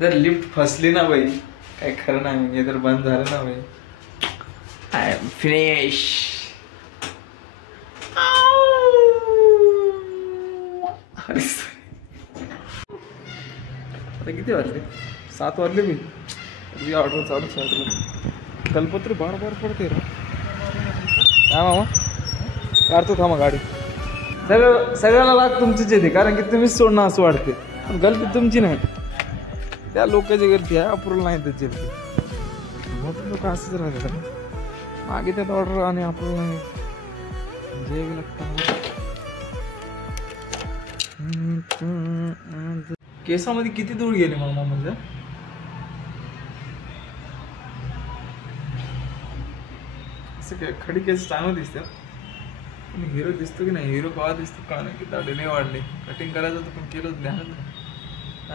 जर लिफ्ट फसली ना बाई काय खरं नाही म्हणजे तर बंद झालं ना बाई. I am finish. आता किती वाजले? 7 वाजले मी. तुझी ऑर्डर चालूच आहे. कल्पत्र बार बार पडते रे. काय मामा काढतो थांबा गाडी. सगळ्याला राग तुमचीच येते कारण की तुम्हीच सोडणं असं वाटते. पण गलती तुमची नाही, त्या लोकांची गलती आहे. अप्रूव्हल नाही त्याची मोठे लोक असंच राहतात. मागे त्यात ऑर्डर आणि अप्रूव्हल नाही जे लागतं. केसामध्ये किती धूळ गेली मामा माझ्या. असं काय खडी केस चांगलं दिसतात पण हिरो दिसतो की नाही. हिरो कवा दिसतो का नाही की दाढी नाही वाढली. कटिंग करायचं तर पण केलंच ध्यानच नाही.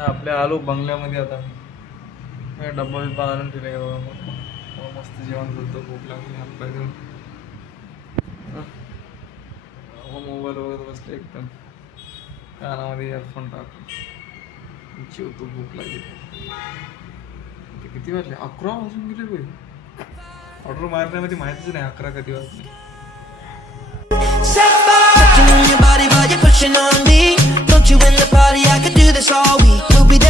आपल्या आलो बंगल्यामध्ये. आता मी डब्बा बिब्बा आणून ठेवले का बघा. मस्त जेवण करतो. भूक लागली आपल्या घेऊन मोबाईल वगैरे बसले एकदम कानामध्ये इयरफोन टाकून जेवतो. भूक लागली. किती वाजले? 11 वाजून गेले बाई. ऑर्डर मारण्यामध्ये माहितीच नाही 11 कधी वाजले. Your body while you're pushing on me. Don't you in the party? I could do this all week. We'll be there.